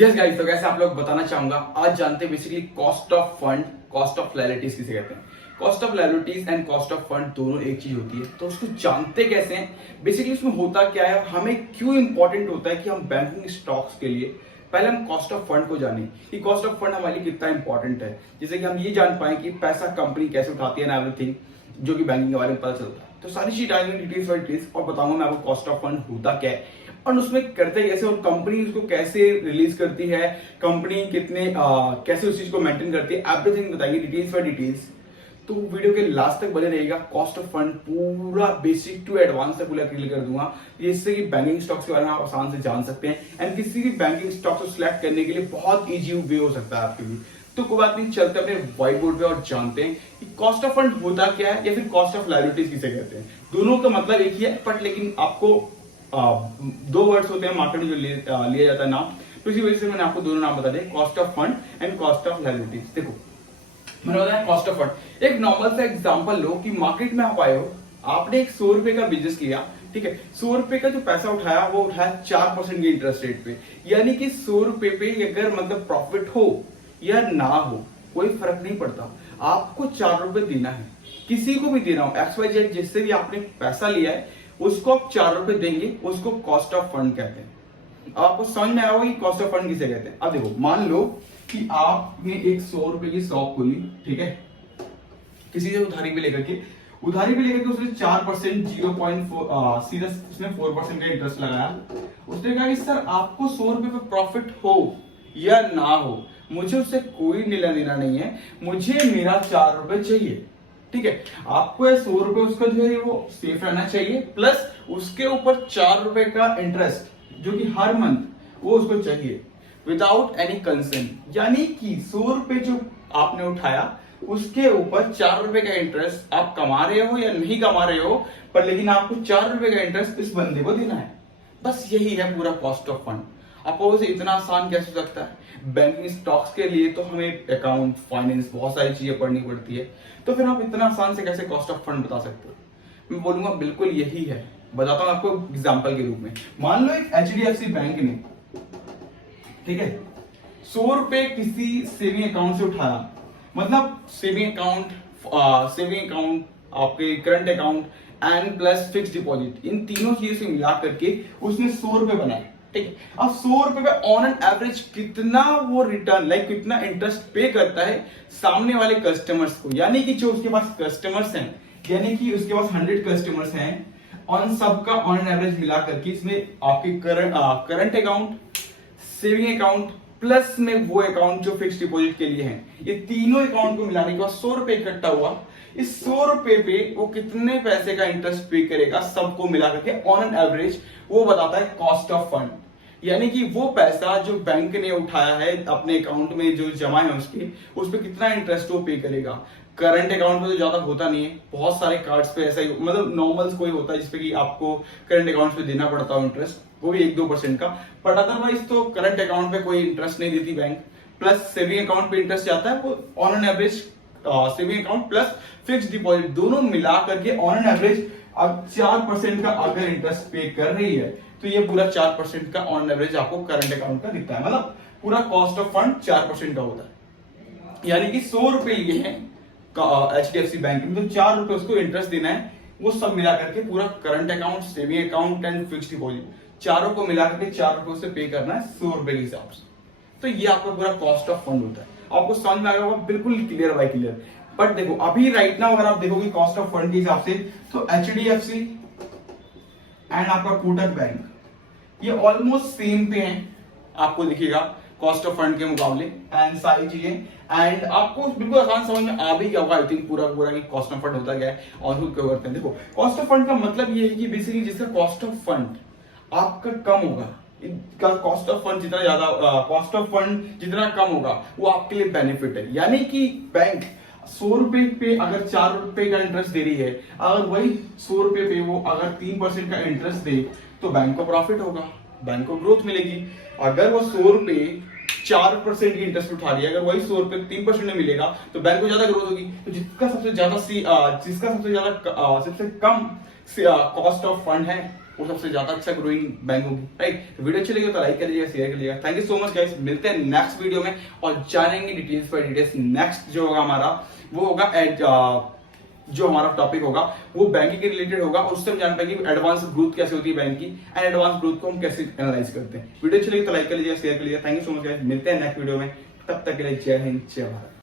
Yes guys, तो कैसे आप लोग बताना चाहूंगा। आज जानते हैं basically cost of fund, cost of liabilities किसे कहते हैं। Cost of liabilities and cost of fund दोनों एक चीज होती है, तो उसको जानते कैसे हैं, बेसिकली उसमें होता क्या है, हमें क्यों इंपॉर्टेंट होता है कि हम बैंकिंग स्टॉक्स के लिए पहले हम कॉस्ट ऑफ फंड को जानें कि कॉस्ट ऑफ फंड हमारे लिए कितना इंपॉर्टेंट है, जिससे कि हम ये जान पाए कि पैसा कंपनी कैसे उठाती है ना एवरीथिंग, जो कि बैंकिंग के बारे में पता चलता है। तो सारी चीज आएंगे डिटेल्स और बताऊंगा मैं आपको कॉस्ट ऑफ फंड होता क्या है और उसमें करते कैसे और कंपनी उसको कैसे रिलीज करती है, कंपनी कैसे उस चीज को मेंटेन करती है, एवरीथिंग बताएंगे डिटेल्स। तो वीडियो के लास्ट तक बने रहेगा। कॉस्ट ऑफ फंड पूरा बेसिक टू एडवांस तक पूरा क्लियर कर दूंगा, जिससे कि बैंकिंग स्टॉक्स के बारे में आप आसान से जान सकते हैं एंड किसी भी बैंकिंग स्टॉक को सिलेक्ट करने के लिए बहुत इजी वे हो सकता है आपके लिए। तो कोई बात नहीं, चलते अपने व्हाइट बोर्ड पे और जानते हैं कि कॉस्ट ऑफ फंड होता क्या है या फिर कॉस्ट ऑफ लायबिलिटीज किसे कहते हैं। दोनों का मतलब एक ही है, बट लेकिन आपको दो वर्ड्स होते हैं मार्केट में जो लिया जाता है नाम, तो इसी वजह से मैंने आपको दोनों नाम बता दिए, cost of fund and cost of liabilities. देखो मैंने बताया कॉस्ट ऑफ फंड, एक नॉर्मल सा एग्जांपल लो कि मार्केट में आप आए हो, आपने एक 100 रुपए का बिजनेस किया, ठीक है। 100 रुपए का जो पैसा उठाया वो उठाया 4% के इंटरेस्ट रेट पे, यानी कि 100 रुपए पे अगर मतलब प्रॉफिट हो या ना हो कोई फर्क नहीं पड़ता, आपको 4 रुपए देना है। किसी को भी देना हो, XYZ जिससे भी आपने पैसा लिया है उसको आप 4 रुपए देंगे, उसको कॉस्ट ऑफ फंड कहते हैं। अब आपको समझ में आया होगा कि कॉस्ट ऑफ फंड किसे कहते हैं। अब देखो मान लो कि आपने एक 100 रुपए की शॉप खोली, ठीक है, किसी से उधारी पे लेकर के उसने 4% 0.4 सीधा उसने 4% का इंटरेस्ट लगाया। उसने कहा कि सर आपको 100 रुपए पे प्रॉफिट हो या ना हो मुझे उससे कोई लेना देना नहीं है, मुझे मेरा 4 रुपए चाहिए, ठीक है। आपको 100 रुपए उसका जो है वो सेफ रहना चाहिए, प्लस उसके ऊपर 4 रुपए का इंटरेस्ट जो कि हर मंथ वो उसको चाहिए विदाउट एनी कंसर्न। यानी कि 100 रुपए जो आपने उठाया उसके ऊपर 4 रुपए का इंटरेस्ट आप कमा रहे हो या नहीं कमा रहे हो, पर लेकिन आपको 4 रुपए का इंटरेस्ट इस बंदे को देना है। बस यही है पूरा कॉस्ट ऑफ फंड। आपको वैसे इतना आसान कैसे हो सकता है। बैंकिंग स्टॉक्स के लिए तो हमें अकाउंट, फाइनेंस, बहुत सारी चीजें पढ़नी पड़ती है, तो फिर आप इतना आसान से कैसे कॉस्ट ऑफ फंड बता सकते हो। मैं बोलूंगा बिल्कुल यही है। बताता हूं आपको एग्जांपल के रूप में। मान लो एक HDFC बैंक ने, ठीक है, 100 रुपए किसी सेविंग अकाउंट से उठाया, मतलब सेविंग अकाउंट आपके current account and plus fix deposit, इन तीनों चीजों से मिला करके उसने 100 रुपए बनाए, ठीक है। अब 100 रुपए पे ऑन एन एवरेज कितना वो रिटर्न कितना इंटरेस्ट पे करता है सामने वाले कस्टमर्स को, यानी कि जो उसके पास कस्टमर्स हैं, यानी कि उसके पास 100 कस्टमर्स हैं, ऑन सबका ऑन एन एवरेज मिला करके इसमें आपके current account, saving account plus में वो अकाउंट जो फिक्स डिपॉजिट के लिए है, ये तीनों अकाउंट को मिलाने के बाद 100 रुपए इकट्ठा हुआ। इस 100 रुपए पे वो कितने पैसे का इंटरेस्ट पे करेगा सबको मिला करके ऑन एन एवरेज वो बताता है कॉस्ट ऑफ फंड। यानी कि वो पैसा जो बैंक ने उठाया है अपने अकाउंट में जो जमा है उसके, उस पर कितना इंटरेस्ट वो पे करेगा। करंट अकाउंट में तो ज्यादा होता नहीं है, बहुत सारे कार्ड्स पे ऐसा ही मतलब नॉर्मल्स कोई होता है जिसपे कि आपको करंट अकाउंट पे देना पड़ता हो इंटरेस्ट, वो भी 1-2% का, बट अदरवाइज तो करंट अकाउंट पे कोई इंटरेस्ट नहीं देती बैंक। प्लस सेविंग अकाउंट पे इंटरेस्ट जाता है, वो on an average saving account plus fix deposit दोनों मिला करके ऑन एन एवरेज अब 4% का अगर इंटरेस्ट पे कर रही है, तो ये पूरा 4% का ऑन एवरेज आपको करंट अकाउंट का दिखता है। मतलब पूरा कॉस्ट ऑफ फंड 4% का होता है। यानी कि 100 रुपए लिए हैं HDFC बैंक में, तो 4 रुपए उसको इंटरेस्ट देना है। वो सब मिला करके पूरा current account, saving account and fix deposit चारों को मिला करके 4 रुपए से पे करना है 100 रुपए के हिसाब से। तो ये आपका पूरा कॉस्ट ऑफ फंड होता है। आपको समझ में आ गया होगा, बिल्कुल क्लियर बाय क्लियर। बट देखो अभी राइट नाउ अगर आप देखोगे कॉस्ट ऑफ फंड के हिसाब से, तो HDFC एंड आपका कोटक बैंक ये ऑलमोस्ट सेम पे हैं, आपको दिखेगा कॉस्ट ऑफ फंड के मुकाबले एंड सारी चीजें, एंड आपको बिल्कुल आसान समझ में आ भी गया होगा आई थिंक पूरा कि कॉस्ट ऑफ फंड होता क्या है और क्यों करते हैं। देखो कॉस्ट ऑफ फंड का मतलब ये है कि बेसिकली जिसका कॉस्ट ऑफ फंड आपका कम होगा, कॉस्ट ऑफ फंड जितना कम होगा वो आपके लिए बेनिफिट है। यानी कि बैंक 100 रुपए पे अगर 4 रुपए का इंटरेस्ट दे रही है, अगर वही 100 रुपए पे वो अगर 3% का इंटरेस्ट दे, तो बैंक को प्रॉफिट होगा, बैंक को ग्रोथ मिलेगी। अगर वो 100 रुपए 4% की इंटरेस्ट उठा रही है, अगर वही 100 रुपए 3% में मिलेगा, तो बैंक को ज्यादा ग्रोथ होगी। तो जिसका सबसे कम कॉस्ट ऑफ फंड है वो सबसे ज्यादा अच्छा ग्रोइंग बैंक होगी, राइट। तो वीडियो अच्छी लगी तो लाइक कर लीजिएगा, शेयर कर लीजिएगा। Thank you so much guys, मिलते हैं नेक्स्ट वीडियो में और जानेंगे डिटेल्स बाय डिटेल्स। नेक्स्ट जो होगा हमारा वो होगा जो हमारा टॉपिक होगा वो बैंकिंग के रिलेटेड होगा और उससे हम जान पाएंगे एडवांस ग्रोथ कैसे होती है बैंक की एंड एडवांस ग्रोथ को हम कैसे एनालाइज करते हैं। वीडियो अच्छी लगी तो लाइक कर लीजिएगा, शेयर कर लीजिएगा। Thank you so much guys, मिलते हैं नेक्स्ट वीडियो में, तब तक के लिए जय हिंद जय भारत।